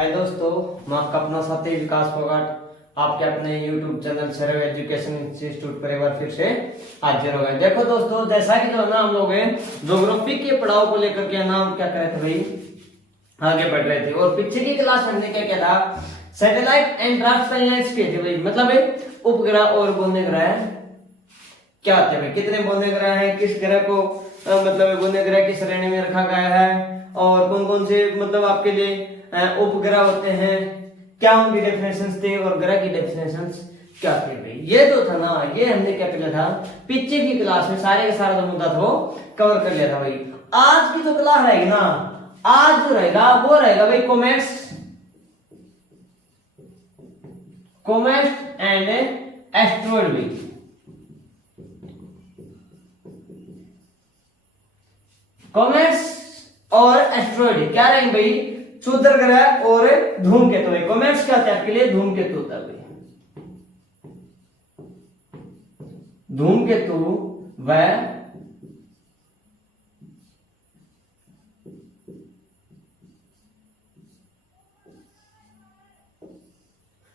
हाय दोस्तों, मैं आपका अपना साथी विकास फोगाट आपके अपने YouTube चैनल सरव एजुकेशन इंस्टीट्यूट पर एक बार फिर से हाजिर हो गए। देखो दोस्तों, जैसा कि जो है ना हम लोग ज्योग्राफी के पड़ाव को लेकर के नाम क्या कर रहे थे भाई, आगे बढ़ रहे थे। और पीछे की क्लास में हमने क्या क्या था, सैटेलाइट एंड ड्राफ्ट सैटेलाइट्स किए थे भाई। मतलब भाई उपग्रह और बौने ग्रह क्या होते हैं भाई, कितने बौने ग्रह हैं, किस ग्रह को मतलब बौने ग्रह किस श्रेणी में रखा गया है, और कौन कौन से मतलब आपके लिए उपग्रह होते हैं, क्या उनकी डेफिनेशंस थे और ग्रह की डेफिनेशंस क्या थे भाई। ये जो था ना, ये हमने क्या किया था पीछे की क्लास में सारे का सारा जो मुद्दा था वो कवर कर लिया था भाई। आज की जो क्लास रहेगी ना, आज जो रहेगा वो रहेगा भाई कॉमेट्स एंड एस्ट्रॉइड भाई। कॉमेट्स और एस्ट्रॉइड क्या रहेंगे भाई, क्षुद्र ग्रह और धूमकेतु भाई। कॉमेट्स क्या होता है आपके लिए, धूमकेतु होता है भाई। धूमकेतु व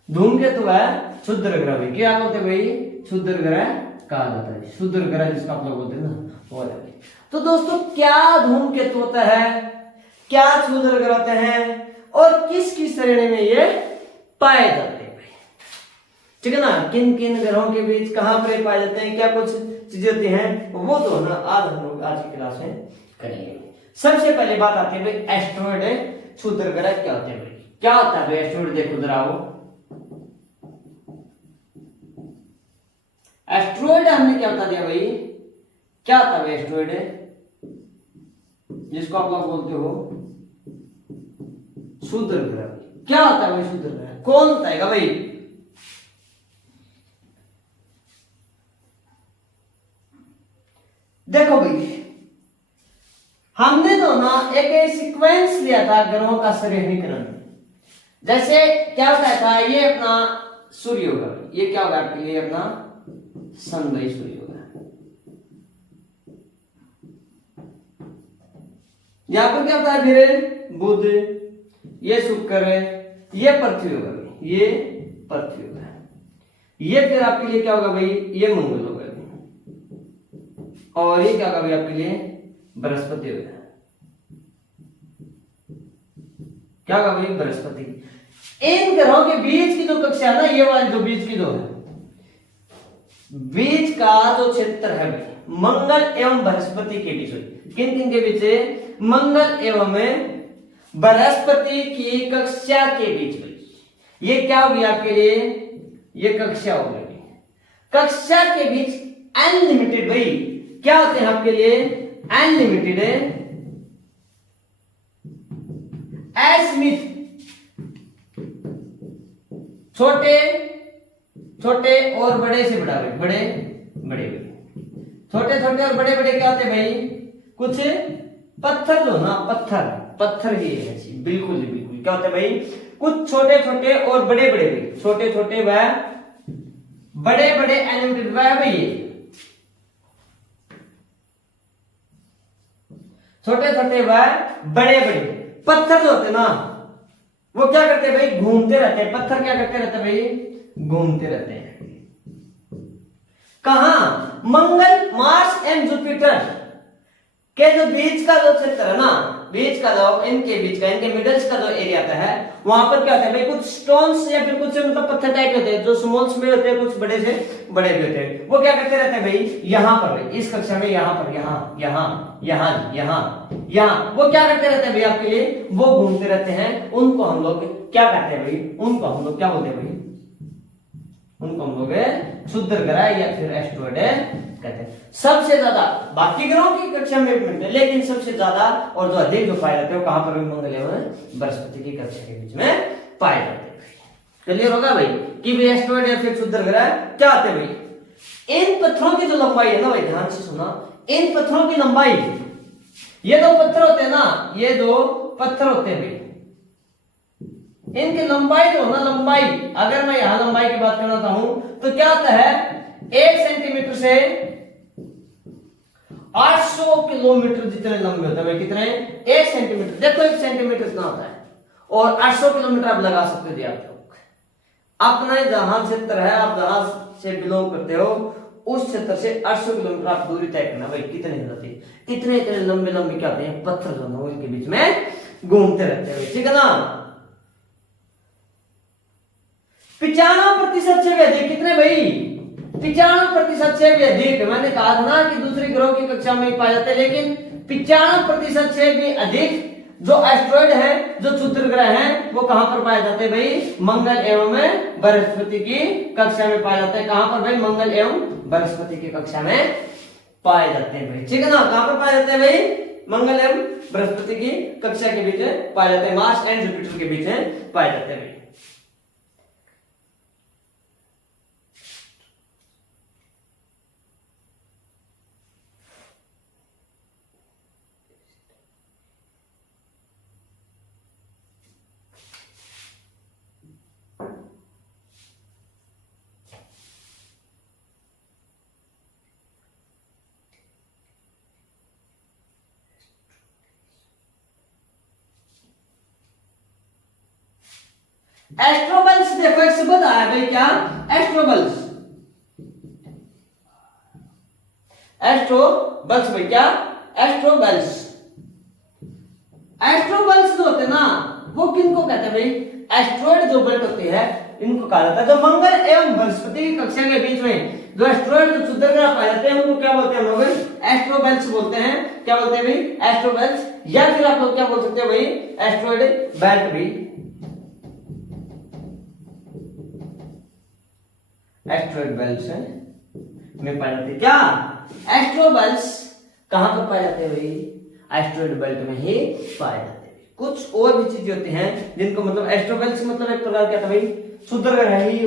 धूमकेतु व क्षुद्र ग्रह भाई। क्या बोलते हैं भाई, क्षुद्र ग्रह कहा जाता है। क्षुद्र ग्रह जिसका आप लोग बोलते हैं ना, वो है। तो दोस्तों, क्या धूमकेतु होता है, क्या क्षुद्र ग्रह होते हैं, और किस किस श्रेणी में ये पाए जाते हैं भाई, ठीक है ना। किन किन ग्रहों के बीच कहां पर पाए जाते हैं, क्या कुछ चीजें होती हैं, वो तो ना आज हम लोग आज की क्लास में करेंगे। सबसे पहले बात आती है भाई एस्ट्रॉइड, क्षुद्र ग्रह क्या होते हैं भाई। क्या होता है भाई एस्ट्रॉइड, देखो जरा वो एस्ट्रॉइड हमने क्या बता दिया भाई, क्या होता है एस्ट्रॉइड, जिसको आप लोग बोलते हो क्षुद्र ग्रह। क्या होता है भाई क्षुद्र ग्रह, कौन बताएगा भाई। देखो भाई, हमने तो ना एक सीक्वेंस लिया था ग्रहों का श्रेणीकरण। जैसे क्या होता था, ये अपना सूर्य होगा, ये क्या होगा आपके लिए अपना सन भाई, सूर्य होगा। यहां पर क्या होता है फिर बुध, ये शुक्र, ये पृथ्वी होगा भाई, ये पृथ्वी होगा। ये फिर आपके लिए क्या होगा भाई, ये मंगल होगा, और ये क्या होगा भाई आपके लिए बृहस्पति होगा। क्या होगा भाई बृहस्पति। इन ग्रहों के बीच की जो कक्षा है ना, ये वाली जो बीच की जो है, बीच का जो क्षेत्र है भाई, मंगल एवं बृहस्पति के बीच, किन किन के बीच है, मंगल एवं बृहस्पति की कक्षा के बीच भाई। ये क्या होगी आपके लिए, ये कक्षा होगी। कक्षा के बीच अनलिमिटेड भाई क्या होते हैं आपके लिए, अनलिमिटेड असीमित छोटे छोटे और बड़े से बड़ा भाई, बड़े बड़े छोटे छोटे और बड़े बड़े क्या होते हैं भाई, कुछ पत्थर जो ना, पत्थर ही है बिल्कुल बिल्कुल। क्या होते हैं भाई, कुछ छोटे छोटे और बड़े बड़े भाई, छोटे छोटे व बड़े बड़े एलिमेंट वह भाई, छोटे छोटे व बड़े बड़े पत्थर जो होते ना, वो क्या करते हैं भाई, घूमते रहते हैं। पत्थर क्या करते रहते हैं भाई, घूमते रहते हैं। कहां, मंगल, मार्स एंड जुपिटर के जो बीच का जो क्षेत्र है ना, बीच का जो इनके बीच का, इनके मिडल्स का जो एरिया आता है, वहां पर क्या होता है भाई, कुछ स्टोन्स या फिर कुछ मतलब पत्थर टाइप होते हैं, जो स्मॉल्स में होते हैं, कुछ बड़े से बड़े भी होते हैं। वो क्या करते रहते हैं भाई, यहां पर भाई, इस कक्षा में यहां पर, यहां वो क्या करते रहते हैं भाई आपके लिए, वो घूमते रहते हैं। उनको हम लोग क्या कहते हैं भाई, उनको हम लोग क्या बोलते हैं भाई, उनको हम लोग क्षुद्र ग्रह या फिर एस्ट्रॉइड कहते हैं। सबसे ज्यादा बाकी ग्रहों की कक्षा में भी मिलते हैं, लेकिन सबसे ज्यादा और जो अधिक जो पाए जाते हैं वो कहां पर, मंगल एवं बृहस्पति की कक्षा के बीच में पाए जाते हैं। क्लियर होगा भाई कि भाई एस्ट्रॉइड या फिर क्षुद्र ग्रह क्या होते हैं भाई। इन पत्थरों की जो लंबाई है ना भाई, ध्यान से सुना, इन पत्थरों की लंबाई, ये दो पत्थर होते हैं ना, ये दो पत्थर होते हैं भाई, इनकी लंबाई जो ना, लंबाई अगर मैं यहां लंबाई की बात करना चाहूं तो क्या होता है, 1 सेंटीमीटर से 800 किलोमीटर जितने लंबे होते हैं। कितने? 1 सेंटीमीटर। देखो 1 सेंटीमीटर कितना होता है और 800 किलोमीटर आप लगा सकते हो जी आप लोग। अपना जहां क्षेत्र है, आप जहां से बिलोंग करते हो उस क्षेत्र से 800 किलोमीटर आप दूरी तय करना। भाई कितने होते हैं, इतने इतने लंबे लंबे क्या होते हैं, पत्थर जो है उनके बीच में घूमते रहते हैं, ठीक है ना। 95% से भी अधिक, कितने भाई, 95% से भी अधिक। मैंने कहा था ना कि दूसरे ग्रहों की कक्षा में पाए जाते हैं, लेकिन 95% से भी अधिक जो एस्ट्रॉइड है, जो क्षुद्र ग्रह हैं, वो कहां पर पाए जाते हैं भाई, मंगल एवं बृहस्पति की कक्षा में पाए जाते हैं। कहां पर भाई, मंगल एवं बृहस्पति की कक्षा में पाए जाते हैं भाई, ठीक है ना। कहां पर पाए जाते हैं भाई, मंगल एवं बृहस्पति की कक्षा के बीच में पाए जाते हैं, मार्स एंड जुपिटर के बीच में पाए जाते हैं भाई। एस्ट्रोबल्स देखो एक शब्द आया भाई, क्या, एस्ट्रोबल्स। एस्ट्रोबल्स भाई, क्या, एस्ट्रोबल्स। एस्ट्रोबल्स जो होते हैं ना, वो किनको कहते हैं भाई, एस्ट्रॉइड जो बेल्ट होती है इनको कहा जाता है। जो मंगल एवं बृहस्पति की कक्षा के बीच में जो एस्ट्रॉइड जो क्षुद्र ग्रह पाए जाते हैं उनको क्या बोलते हैं हम लोग, एस्ट्रोबेल्स बोलते हैं। क्या बोलते हैं भाई, एस्ट्रोबेल्स, या फिर आप लोग क्या बोल सकते हो भाई, एस्ट्रॉइड बेल्ट भी, एस्ट्रॉइड बेल्ट में पाए जाते हैं। क्या, एस्ट्रोबेल्स कहां पर पाए जाते हैं भाई, एस्ट्रॉइड बेल्ट में ही पाए जाते हैं। कुछ और भी चीजें होती हैं जिनको मतलब एस्ट्रोबेल्स मतलब एक प्रकार क्या था भाई, क्षुद्र ग्रह ही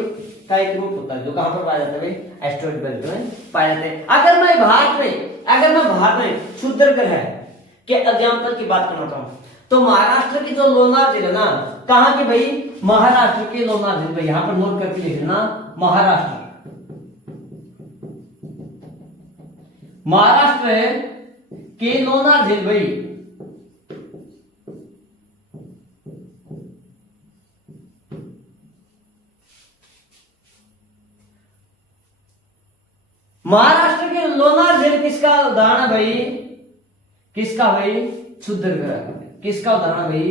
का एक रूप होता है जो कहां पर पाया जाता है भाई, एस्ट्रॉइड बेल्ट में पाए जाते हैं। अगर मैं भारत में क्षुद्र ग्रह के एग्जांपल की बात करना चाहूं तो महाराष्ट्र की जो लोनार जिला ना, कहां की भाई, महाराष्ट्र के लोनार जिला, यहां पर नोट करके लिख लेना, महाराष्ट्र के लोनार झील भाई, महाराष्ट्र के लोनार झील किसका उदाहरण है भाई, किसका भाई, क्षुद्र ग्रह। किसका उदाहरण भाई,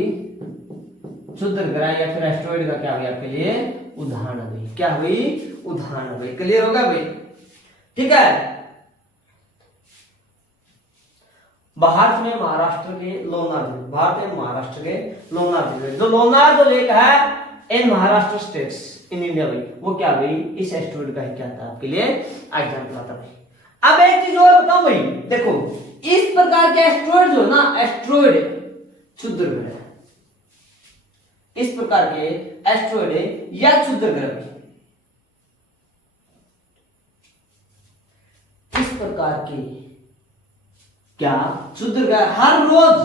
क्षुद्र ग्रह या फिर एस्ट्रॉइड का क्या भाई आपके लिए उदाहरण भाई, क्या भाई, उदाहरण भाई। क्लियर होगा भाई, ठीक है। भारत में महाराष्ट्र के लोनार जिले, भारत में महाराष्ट्र के लोनार जिले, जो लोनार जो लेक है इन महाराष्ट्र स्टेट्स इन इंडिया भाई, वो क्या भाई, इस एस्ट्रॉइड का ही क्या था आपके लिए एग्जांपल आता भाई। अब एक चीज और बताऊं भाई, देखो इस प्रकार के एस्ट्रॉइड जो ना, एस्ट्रॉइड क्षुद्र ग्रह, इस प्रकार के एस्ट्रॉइड या क्षुद्र ग्रह, इस प्रकार की क्या क्षुद्र ग्रह हर रोज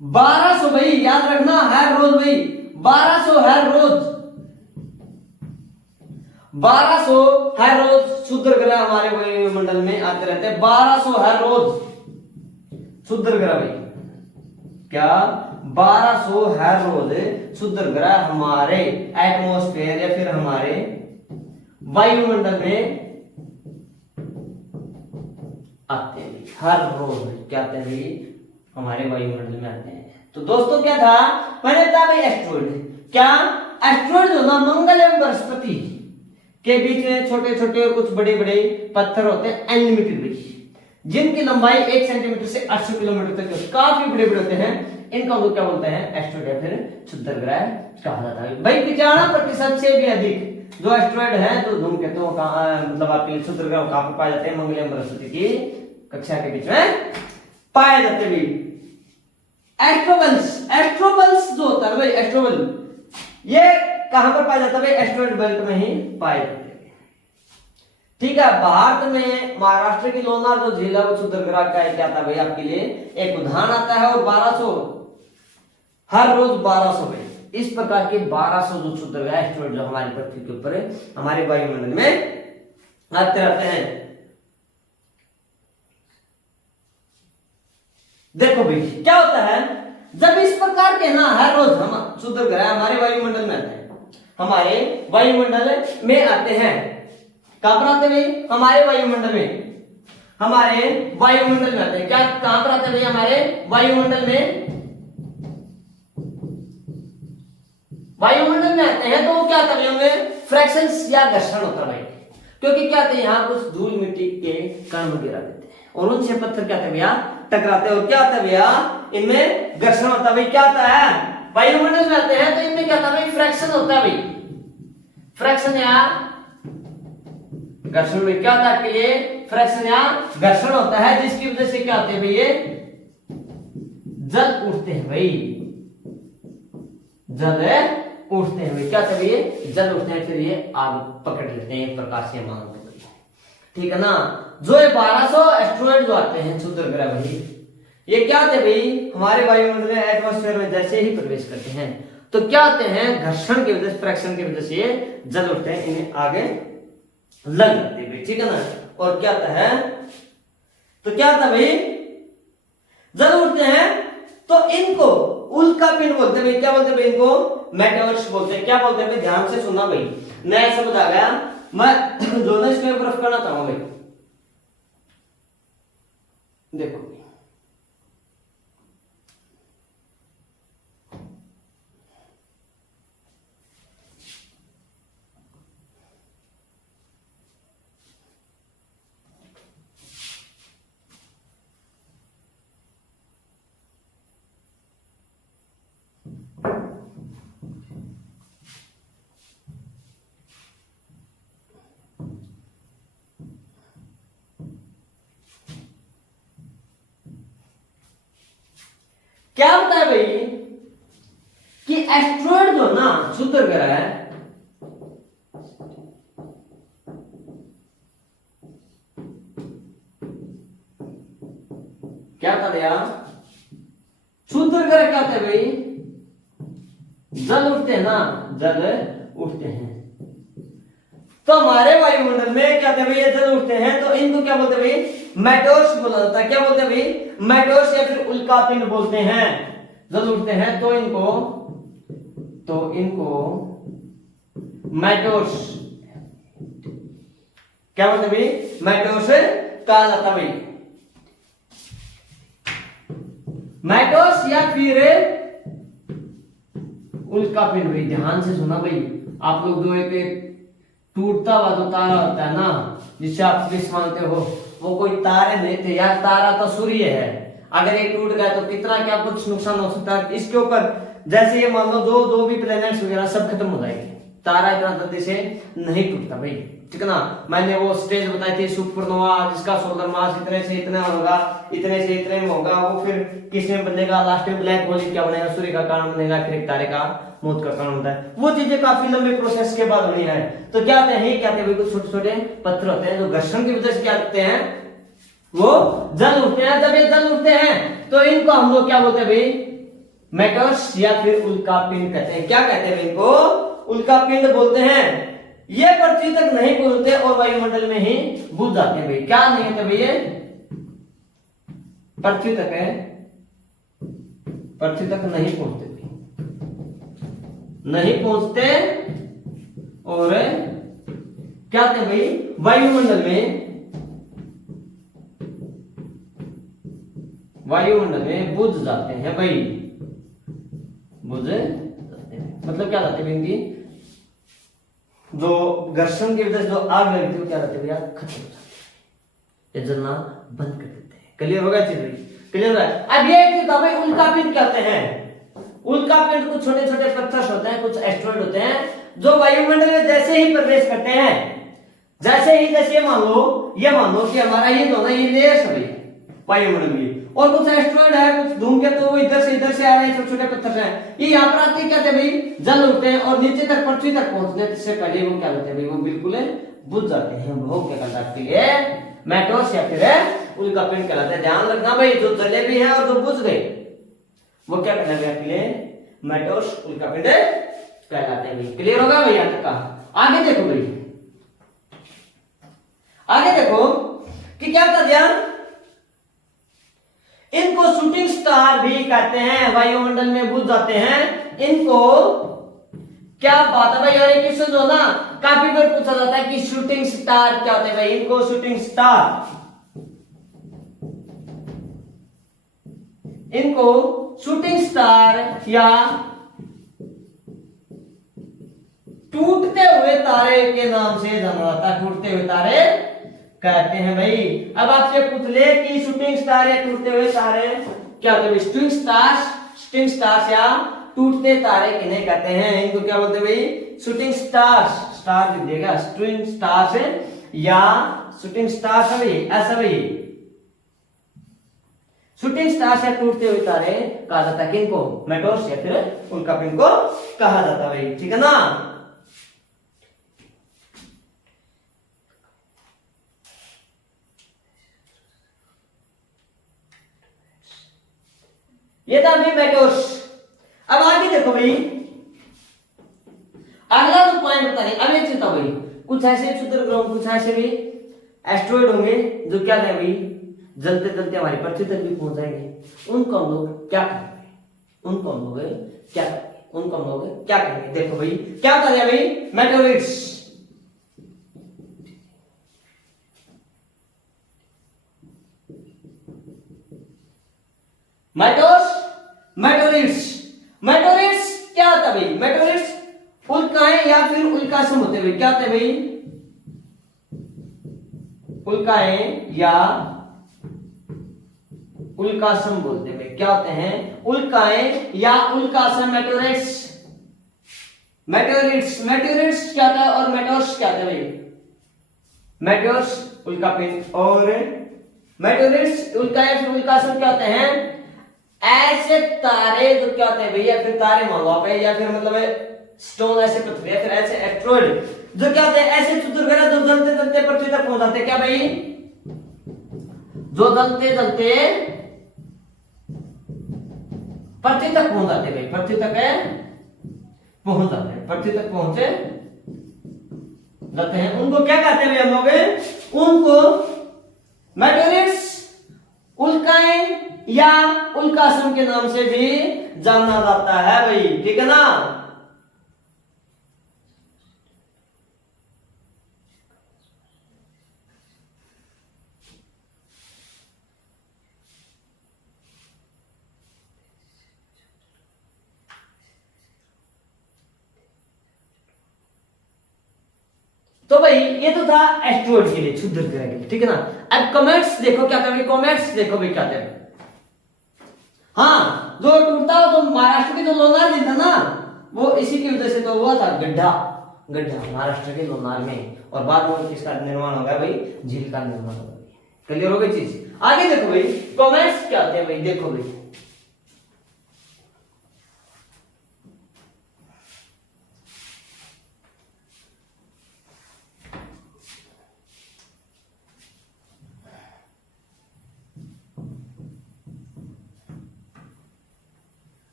1200 भाई, याद रखना, हर रोज भाई 1200, हर रोज 1200 हर रोज क्षुद्र ग्रह हमारे वायुमंडल में आते रहते हैं। 1200 हर रोज क्षुद्र ग्रह भाई, क्या, 1200 हर रोज क्षुद्र ग्रह हमारे एटमॉस्फेयर या फिर हमारे वायुमंडल में आते हैं। हर रोज क्या आते हैं, हमारे वायुमंडल में आते हैं। तो दोस्तों क्या था, मैंने बताया भाई एस्ट्रॉइड, क्या, एस्ट्रॉइड जो ना मंगल एवं बृहस्पति के बीच में छोटे छोटे और कुछ बड़े बड़े पत्थर होते हैं, अनलिमिटेड भाई, जिनकी लंबाई 1 सेंटीमीटर से 800 किलोमीटर तक काफी बड़े बड़े होते हैं। इनका लोग क्या बोलते हैं, एस्ट्रॉइड या फिर क्षुद्र ग्रह कहा जाता है भाई। 95% से भी अधिक जो एस्ट्रॉइड है, जो धूमकेतुओं का मतलब आपके क्षुद्र ग्रह कहां पर पाए जाते हैं, मंगल एवं बृहस्पति की कक्षा के बीच में पाए जाते हैं। एस्ट्रोबल्स जो होता है भाई, एस्ट्रोबल ये कहां पर पाया जाता है भाई, एस्ट्रॉइड बेल्ट में ही पाए जाते हैं, ठीक है। भारत में महाराष्ट्र की लोनार जो झील है वो क्षुद्र ग्रह का क्या था भाई आपके लिए एक उदाहरण आता है। और 1200 हर रोज 1200 भाई, इस प्रकार के 1200 जो क्षुद्र ग्रह एस्ट्रॉइड जो हमारी पृथ्वी के ऊपर हमारे वायुमंडल में आते रहते हैं। देखो भाई क्या होता है, जब इस प्रकार के ना हर रोज हम शुद्ध ग्रह हमारे वायुमंडल में आते हैं, हमारे वायुमंडल में आते हैं। कहां पर आते हैं? हमारे वायुमंडल में, हमारे वायुमंडल में आते हैं। क्या कहां पर आते हैं? हमारे वायुमंडल में, वायुमंडल में आते हैं। तो वो क्या होता है उनमें फ्रैक्शंस या घर्षण होता है भाई, क्योंकि क्या होता है यहाँ कुछ धूल मिट्टी के कण गिरा देते हैं और उनसे पत्थर क्या होता है भैया टकराते हैं। और क्या होता है भैया इनमें घर्षण होता है। भाई क्या होता है? वायुमंडल में आते हैं तो इनमें क्या होता है? फ्रैक्शन होता है भाई, फ्रैक्शन या घर्षण। में क्या होता है आपके लिए? फ्रैक्शन या घर्षण होता है, जिसकी वजह से क्या होते हैं भाई ये जल उठते हैं भाई, जल उठते हैं भाई। क्या होता है भाई ये जल उठते हैं, फिर ये आग पकड़ लेते हैं एक प्रकार से मानो तो, ठीक है ना। जो ये 1200 एस्ट्रॉइड जो आते हैं क्षुद्र ग्रह भाई, ये क्या होते हैं भाई हमारे वायुमंडल में एटमॉस्फेयर में जैसे ही प्रवेश करते हैं तो क्या होते हैं? घर्षण की वजह से, फ्रैक्शन की वजह से ये जल उठते हैं, इन्हें आगे लग जाते हैं भाई, ठीक है ना। और क्या होता है? तो क्या होता है भाई जल उठते हैं तो इनको उल्का पिंड बोलते हैं भाई। क्या बोलते हैं भाई? इनको मेटेवर्स बोलते हैं। क्या बोलते हैं भाई? ध्यान से सुनना भाई, नया शब्द आ गया, मैं जो ना इसमें प्रूफ करना चाहूंगा भाई। देखो क्या होता है भाई कि एस्ट्रॉइड जो ना क्षुद्र ग्रह है, क्या था भैया क्षुद्र ग्रह क्या होता है भाई? जल उठते हैं ना, जल उठते हैं। तो हमारे वायुमंडल में क्या होता है भाई? ये जल उठते हैं तो इनको क्या बोलते हैं भाई? मेटोर्स बोला जाता है। क्या बोलते हैं भाई? मेटोर्स या फिर उल्कापिंड बोलते हैं। जल उठते हैं तो इनको मेटोर्स क्या बोलते हैं भाई? मेटोर्स कहा जाता है भाई, मेटोर्स या फिर उल्कापिंड भाई। ध्यान से सुना भाई, आप लोग जो एक टूटता हुआ जो तारा होता है ना, जिसे आप स्पेस मानते हो, वो कोई तारे नहीं थे यार, तारा तो सूर्य है। अगर ये टूट गया तो कितना क्या कुछ नुकसान हो सकता है इसके ऊपर। जैसे ये मान लो जो भी प्लैनेट्स वगैरह सब खत्म हो जाएंगे, तारा इतना जल्दी से नहीं टूटता भाई, ठीक है ना। मैंने वो स्टेज बताई थी सुपरनोवा, जिसका सोलर मास इतने से इतना होगा, इतने से इतने में होगा, वो फिर किसमें बनेगा, लास्ट में ब्लैक होल क्या बनेगा, सूर्य का कारण बनेगा, फिर एक तारे का मौत का कारण होता है। वो चीजें काफी लंबे प्रोसेस के बाद होनी है। तो क्या होते हैं? क्या होते हैं? कुछ छोटे छोटे पत्थर होते हैं जो घर्षण की वजह से क्या करते हैं? वो जल उठते हैं। जब ये जल उठते हैं तो इनको हम लोग क्या बोलते हैं भाई? मेटोर्स या फिर उल्कापिंड कहते हैं। क्या कहते हैं इनको? उल्कापिंड बोलते हैं। ये पृथ्वी तक नहीं पहुंचते और वायुमंडल में ही बुझ जाते हैं भाई। क्या नहीं होते भैया? पृथ्वी तक है, पृथ्वी तक नहीं पहुंचते, नहीं पहुंचते। और क्या होते हैं भाई? वायुमंडल में बुझ जाते हैं भाई, बुझ जाते हैं। मतलब क्या जाते हैं इनकी जो घर्षण की वजह से जो आग लगती है वो क्या रहती है भैया? खत्म हो जाती है, ये जलना बंद कर देते हैं। क्लियर होगा चीज भाई? क्लियर होगा। अब ये भाई उल्कापिंड कहते हैं। उल्कापिंड कुछ छोटे छोटे पत्थर होते हैं, कुछ एस्ट्रॉइड होते हैं जो वायुमंडल में जैसे ही प्रवेश करते हैं, जैसे ये मान लो कि हमारा ये दोनों ये लेयर्स है भाई वायुमंडल में, और कुछ एस्ट्रॉइड है, कुछ धूमकेतु तो इधर से आ रहे हैं, छोटे छोटे पत्थर हैं, ये यहाँ पर आते हैं, क्या थे भाई? जल उठते हैं और नीचे तक पृथ्वी तक पहुंचने से पहले वो क्या होते हैं भाई? वो बिल्कुल बुझ जाते हैं। वो क्या कहलाते हैं? मेटोर्स या फिर उल्कापिंड कहलाते हैं। ध्यान रखना भाई, जो जले भी हैं और जो बुझ गए वो क्या कहलाते हैं? मेटोर्स उल्कापिंड कहलाते हैं भाई। क्लियर होगा भाई यहाँ तक का? आगे देखो भाई, आगे देखो कि क्या था ध्यान इनको शूटिंग स्टार भी कहते हैं, वायुमंडल में बुझ जाते हैं इनको। क्या बात है भाई, और एक क्वेश्चन जो ना काफी बार पूछा जाता है कि शूटिंग स्टार क्या होते हैं भाई, इनको शूटिंग स्टार, इनको शूटिंग स्टार या टूटते हुए तारे के नाम से जाना जाता है, टूटते हुए तारे कहते हैं भाई। अब आपसे पूछ ले कि शूटिंग स्टार या टूटते हुए तारे क्या होते हैं, शूटिंग स्टार्स या टूटते तारे किन्हें कहते हैं, इनको क्या बोलते हैं भाई, शूटिंग स्टार्स, स्टार लिख देगा, शूटिंग स्टार्स या शूटिंग स्टार्स है भाई, ऐसा भाई शूटिंग स्टार्स या टूटते हुए तारे कहा जाता है किनको, मेटोर्स या फिर उल्कापिंड को कहा जाता है भाई, ठीक है ना। ये था भाई मेटोर्स। अब आगे देखो भाई, अगला जो पॉइंट बता रहे, अब एक चिंता भाई, कुछ ऐसे क्षुद्र ग्रह, कुछ ऐसे भी एस्ट्रॉइड होंगे जो क्या है भाई, जलते जलते हमारी पृथ्वी तक भी पहुंच जाएंगे, उनको हम लोग क्या करेंगे, उनको हम लोग क्या करेंगे, उनको हम लोग क्या करेंगे। देखो भाई क्या कर रहे हैं भाई, मेटोरिट्स, मेटोरिट्स, मेटोरिट्स क्या होता है भाई, मेटोरिट्स उल्काएं या फिर उल्कासम होते हुए क्या होते हैं भाई, उल्काएं या उल्कासम बोलते हुए क्या होते हैं, उल्काएं या उल्कासम, मेटोरिट्स, मेटोरिट्स, मेटोरिट्स क्या होता है और मेटोर्स क्या होता है भाई, मेटोर्स उल्कापिंड और मेटोरिट्स उल्काएं फिर उल्कासम क्या होते हैं, ऐसे तारे जो क्या होते हैं भैया, फिर तारे मान लो आप, या फिर मतलब स्टोन ऐसे पृथ्वी, या फिर ऐसे एस्ट्रॉइड जो क्या होते हैं, ऐसे क्षुद्र ग्रह जो जलते जलते पृथ्वी तक पहुंच जाते हैं, क्या भाई, जो जलते जलते पृथ्वी तक पहुंच जाते भाई, पृथ्वी तक पहुंच जाते हैं, पृथ्वी तक पहुंचे जाते हैं, उनको क्या कहते हैं भाई हम लोग, उनको मेटोरिट्स, उल्काएं या उल्कासम के नाम से भी जाना जाता है भाई, ठीक है ना। तो भाई ये तो था एस्ट्रॉइड के लिए, क्षुद्र ग्रह के लिए, ठीक है ना। अब कॉमेट्स देखो क्या करेंगे, कॉमेट्स देखो भाई क्या कहते हैं, हाँ जो टूटता जो महाराष्ट्र के जो लोनार जी था ना, वो इसी की वजह से तो हुआ था, गड्ढा, गड्ढा महाराष्ट्र के लोनार में, और बाद में किसका निर्माण हो गया भाई, झील का निर्माण हो गया, क्लियर हो गई चीज। आगे देखो भाई कॉमेट्स क्या होते हैं भाई, देखो भाई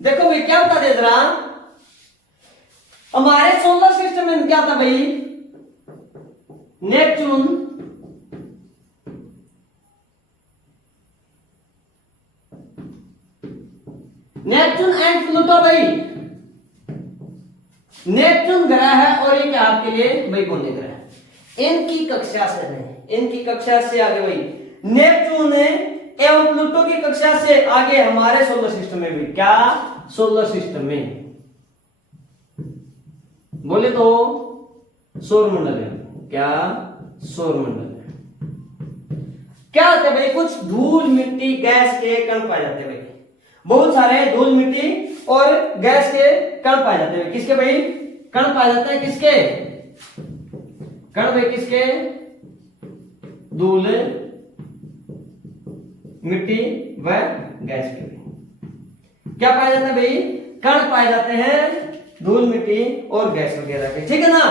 देखो भाई क्या बता दे जरा, हमारे सोलर सिस्टम में क्या था भाई, नेपच्यून, नेपच्यून एंड प्लूटो भाई, नेपच्यून ग्रह है और ये क्या आपके लिए भाई कौन ग्रह है, इनकी कक्षा से नहीं, इनकी कक्षा से आगे भाई नेपच्यून एवं प्लूटो की कक्षा से आगे हमारे सोलर सिस्टम में भी, क्या सोलर सिस्टम में बोले तो सौरमंडल है, क्या सौरमंडल है, क्या होते हैं भाई, कुछ धूल मिट्टी गैस के कण पाए जाते हैं भाई, बहुत सारे धूल मिट्टी और गैस के कण पाए जाते हैं, किसके भाई कण पाए जाते हैं, किसके कण भाई, किसके, धूल मिट्टी व गैस के क्या पाए जाते हैं भाई, कण पाए जाते हैं, धूल मिट्टी और गैस वगैरह के, ठीक है ना।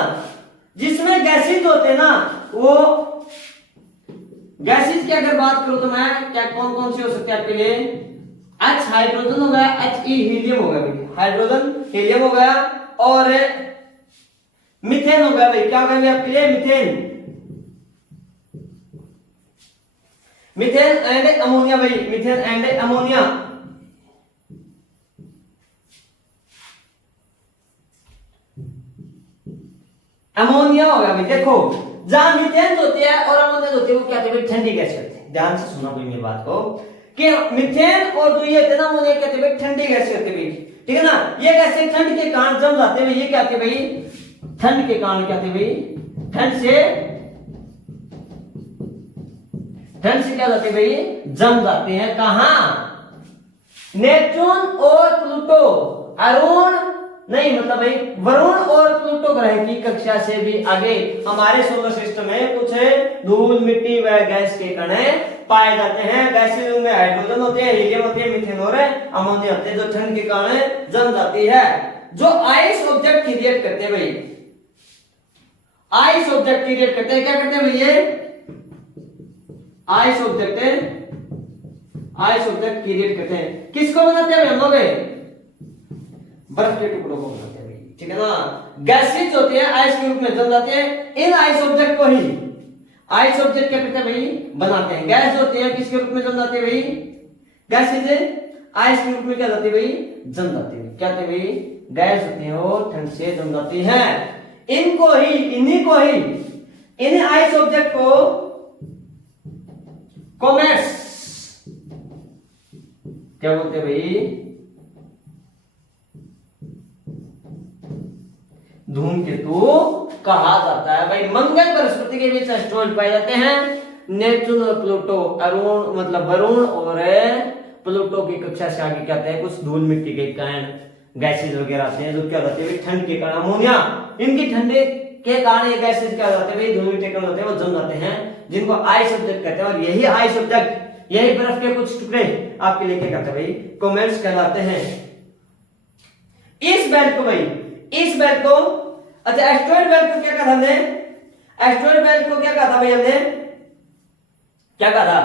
जिसमें गैसेज होते हैं ना, वो गैसेज की अगर बात करूं तो मैं क्या कौन कौन सी हो सकती है आपके लिए, H हाइड्रोजन हो गया, He हीलियम हो गया भाई, हाइड्रोजन हीलियम हो गया, और मीथेन हो गया भाई, क्या हो गया आपके लिए, मीथेन। मिथेन एंड अमोनिया भाई, मिथेन एंड अमोनिया। अमोनिया हो गया भाई। देखो जहां मिथेन होती है और अमोनिया होती है वो क्या होती है, ठंडी गैस होती है। ध्यान से सुना भाई मेरी बात को कि मिथेन और जो ये ना अमोनिया कहते हैं ठंडी गैस होती है, ठीक है ना। ये गैसें ठंड के कारण जम जाते हैं, ये क्या होती है भाई, ठंड के कारण क्या होती है भाई, ठंड से क्या जाते हैं भाई, जम जाते हैं। कहां, नेपच्यून और प्लूटो, अरुण नहीं मतलब भाई वरुण और प्लूटो ग्रह की कक्षा से भी आगे हमारे सोलर सिस्टम में कुछ धूल मिट्टी व गैस के कण पाए जाते हैं। गैसें में हाइड्रोजन होते हैं, हीलियम होते हैं, मीथेन और अमोनिया होते हैं, जो ठंड के कारण जम जाती है। जो आइस ऑब्जेक्ट क्रिएट करते हैं भाई, आइस ऑब्जेक्ट क्रिएट करते हैं, क्या करते हैं भैया, आइस ऑब्जेक्ट क्रिएट करते हैं। किसको बनाते हैं हम लोग, बर्फ के टुकड़ों को बनाते हैं भाई, ठीक है ना। गैसेज होते हैं आइस के रूप में जम जाते हैं, इन आइस ऑब्जेक्ट को ही आइस ऑब्जेक्ट क्या करते हैं भाई, बनाते हैं। गैस होते हैं किसके रूप में जम जाते हैं भाई, गैसेज आइस के रूप में क्या जाती है भाई, जम जाती है। क्या होती है भाई, गैस होती है और ठंड से जम जाती है। इनको ही, इन्हीं को ही, इन आइस ऑब्जेक्ट को कॉमेट्स क्या बोलते हैं भाई, धूमकेतु कहा जाता है भाई। मंगल बृहस्पति के बीच एस्ट्रॉइड पाए जाते हैं। नेपच्यून और प्लूटो, अरुण मतलब वरुण और प्लूटो की कक्षा से आगे क्या हैं, कुछ धूल मिट्टी के कारण गैसेज वगैरह आते हैं, जो क्या होते हैं ठंड के कारण, अमोनिया, इनकी ठंडे के कारण ये गैसेज क्या होते हैं, धूल मिट्टी के कारण होते हैं, वो जम जाते हैं, जिनको आइस ऑब्जेक्ट कहते हैं। और यही आइस ऑब्जेक्ट, यही बर्फ के कुछ टुकड़े आपके लेके कहते हैं भाई, कॉमेट्स कहलाते हैं। इस बेल्ट को भाई, इस बेल्ट को, अच्छा एस्ट्रॉइड बेल्ट को क्या कहा हमने, एस्ट्रॉइड बेल्ट को क्या कहा था भाई हमने, क्या कहा था,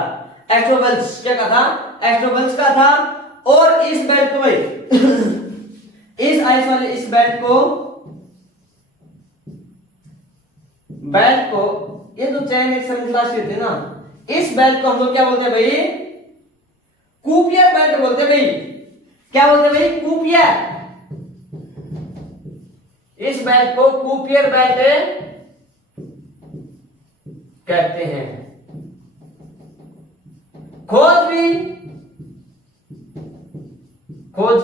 एस्ट्रोबेल्स, क्या कहा था, एस्ट्रोबेल्स का था। और इस बेल्ट को भाई इस आइस वाले इस बेल्ट को ये जो चैन एक श्रृंखला से होती है ना, इस बेल्ट को हम लोग क्या बोलते हैं भाई, कूपियर बेल्ट बोलते हैं भाई। क्या बोलते हैं भाई, कूपियर। इस बेल्ट को कूपियर बेल्ट कहते हैं। खोज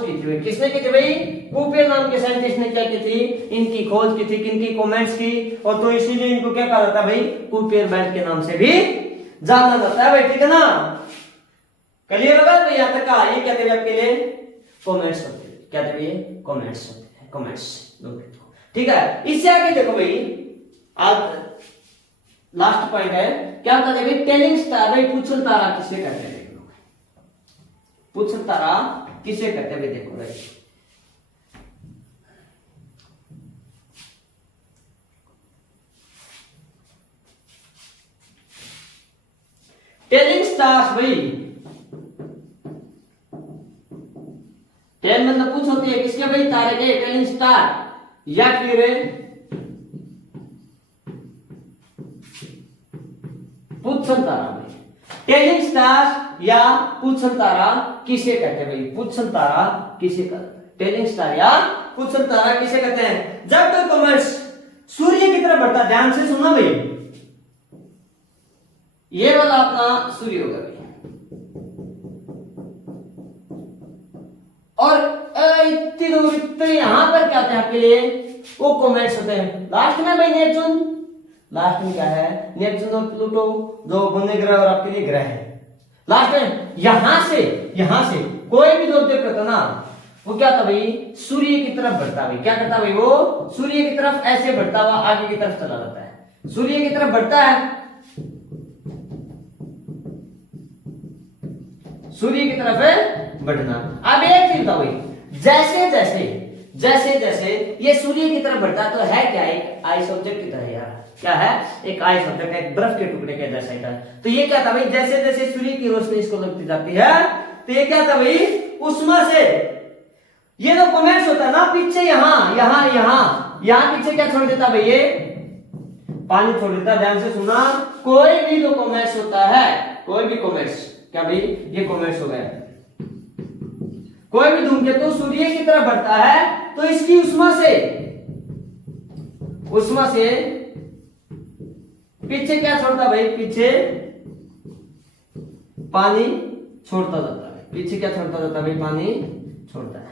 की थी, किसने की थी भाई, कूपियर नाम के साइंटिस्ट ने क्या की थी, इनकी खोज की थी, किनकी, कॉमेट्स की। और तो इसीलिए इनको क्या कहा जाता है भाई, कूपियर बेल्ट के नाम से भी जाना जाता है भाई, ठीक है ना। क्लियर होगा तो यहां तक का, ये क्या थे आपके लिए, कॉमेट्स होते हैं, क्या थे ये, कॉमेट्स होते हैं, कॉमेट्स, ठीक है। इससे आगे देखो भाई, आज लास्ट पॉइंट है, क्या होता है भाई, टेलिंग स्टार भाई, पुच्छल तारा किसे कहते हैं, देख लो पुच्छल तारा किसे कहते हैं भाई, देखो भाई, टेलिंग स्टार्स भाई, टेल मतलब पूछ होती है किसके भाई, तारे के, टेलिंग स्टार या फिर पुच्छल तारा भाई। टेलिंग स्टार या पुच्छल तारा किसे कहते हैं भाई, पुच्छल तारा किसे कहते हैं, टेलिंग स्टार या पुच्छल तारा किसे कहते हैं, जब कोई कॉमेट्स सूर्य की तरफ बढ़ता, ध्यान से सुनना भाई, ये वाला अपना सूर्य होगा भाई, और इतनी दूर, इतने यहां पर क्या होते हैं आपके लिए, वो कॉमेट्स होते हैं। लास्ट में भाई नेपच्यून, लास्ट में क्या है, नेपच्यून और प्लूटो, जो बने ग्रह और आपके लिए ग्रह है। लास्ट में यहां से कोई भी जो ऑब्जेक्ट होता ना, वो क्या था भाई, सूर्य की तरफ बढ़ता भाई, क्या करता भाई, वो सूर्य की तरफ ऐसे बढ़ता हुआ आगे की तरफ चला जाता है, सूर्य की तरफ बढ़ता है, सूर्य की तरफ है बढ़ना। अब एक चीज था भाई, जैसे जैसे ये सूर्य की तरफ बढ़ता तो है क्या, एक आइस ऑब्जेक्ट की तरह यार, क्या है, एक आइस ऑब्जेक्ट, एक बर्फ के टुकड़े के जैसा था। तो ये क्या था भाई, जैसे जैसे सूर्य की रोशनी इसको लगती जाती है, तो ये क्या था भाई, उष्मा से ये जो कॉमेट्स होता है ना, पीछे यहाँ पीछे क्या छोड़ देता भाई, ये पानी छोड़ देता। ध्यान से सुना, कोई भी जो कॉमेट्स होता है कोई भी कॉमेट्स, क्या भाई ये कॉमेट्स हो गया। कोई भी धूमकेतु सूर्य की तरफ बढ़ता है तो इसकी उष्मा से पीछे क्या छोड़ता भाई, पीछे पानी छोड़ता जाता है। पीछे क्या छोड़ता जाता है भाई, पानी छोड़ता है।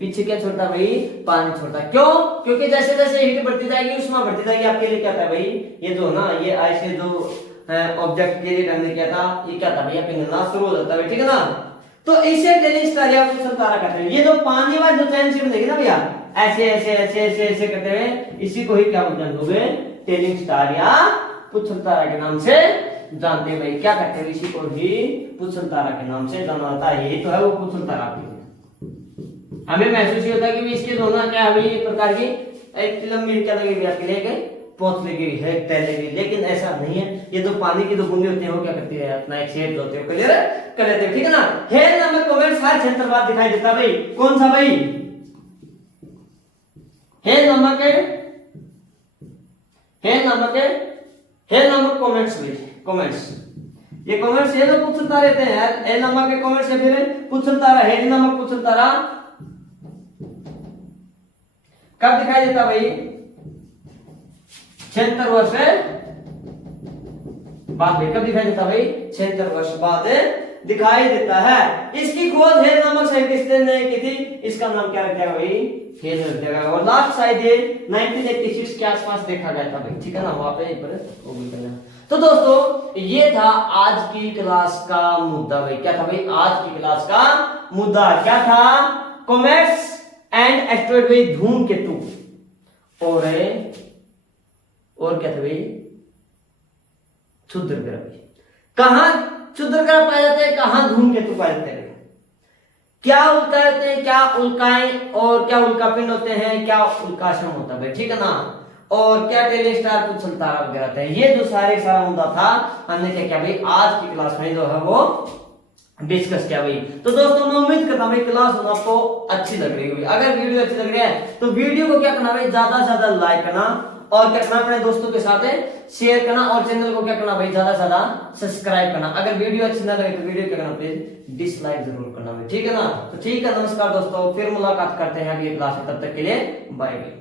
पीछे क्या छोड़ता है भाई, पानी छोड़ता है। क्यों? क्योंकि जैसे जैसे हीट बढ़ती जाएगी, उष्मा बढ़ती जाएगी। आपके लिए क्या था भाई, ये जो ना ये ऐसे जो ऑब्जेक्ट के लिए हमने क्या था, ये क्या था भैया, पिघलना शुरू हो जाता है, ठीक है ना। तो इसे टेलिंग स्टार या पुच्छल तारा कहते हैं। ये जो पानी वाली जो चैन से बनेगी ना भैया, ऐसे ऐसे ऐसे ऐसे ऐसे करते हुए, इसी को ही क्या बोलते हैं लोग, टेलिंग स्टार या पुच्छल तारा के नाम से जानते हैं भाई। क्या कहते हैं, इसी को ही पुच्छल तारा के नाम से जाना जाता है। यही तो है वो पुच्छल तारा की। हमें महसूस होता है कि इसके दोनों क्या है एक प्रकार की एक लंबी क्या लगेगी आपके लिए, पहुंच लगी है, तय लगी, लेकिन ऐसा नहीं है। ये जो पानी की जो बूंदे होती है वो क्या करती है, अपना एक शेप होते हैं क्लियर कर लेते हैं, ठीक है ना। हेल नामक कॉमेट्स हर क्षेत्र बाद दिखाई देता भाई। कौन सा भाई, हेल नामक कॉमेट्स भाई, कॉमेट्स। ये कॉमेट्स ये लोग पुच्छलता रहते हैं यार, हेल नामक के कॉमेट्स या फिर पुच्छलतारा, हेल नामक पुच्छलतारा कब दिखाई देता भाई, 76 वर्ष बाद। कब दिखाई देता भाई, 76 वर्ष बाद दिखाई देता है। इसकी खोज हेल नामक साइंटिस्ट ने की थी। इसका नाम क्या रख दिया भाई, हेल रख दिया। और लास्ट शायद ये 1986 के आसपास देखा गया था भाई, ठीक है ना। वहां पे वो भी करना। तो दोस्तों ये था आज की क्लास का मुद्दा भाई। क्या था भाई आज की क्लास का मुद्दा, क्या था, कॉमेट्स एंड एस्टेरॉइड भाई, धूमकेतु और क्या था भाई, क्षुद्र ग्रह। कहां क्षुद्र ग्रह पाए जाते हैं, कहां धूमकेतु पाए जाते हैं, क्या उल्का होते हैं, क्या उल्काएं और क्या उल्कापिंड होते हैं, क्या उल्काश्रम होता है भाई, ठीक है ना। और क्या टेलिंग स्टार पुच्छल तारा वगैरह थे। ये जो सारा मुद्दा था हमने क्या किया भाई आज की क्लास में जो है वो डिस्कस किया भाई। तो दोस्तों मैं उम्मीद करता हूँ क्लास आपको अच्छी लग रही होगी। अगर वीडियो अच्छी लग रही है तो वीडियो को क्या करना भाई, ज्यादा से ज्यादा लाइक करना और क्या करना, अपने दोस्तों के साथ शेयर करना और चैनल को क्या करना भाई, ज्यादा से ज्यादा सब्सक्राइब करना। अगर वीडियो अच्छी ना लगे तो वीडियो क्या करना प्लीज डिसलाइक जरूर करना भाई, ठीक है ना। तो ठीक है, नमस्कार दोस्तों, फिर मुलाकात करते हैं अगली क्लास में, तब तक के लिए बाय बाय।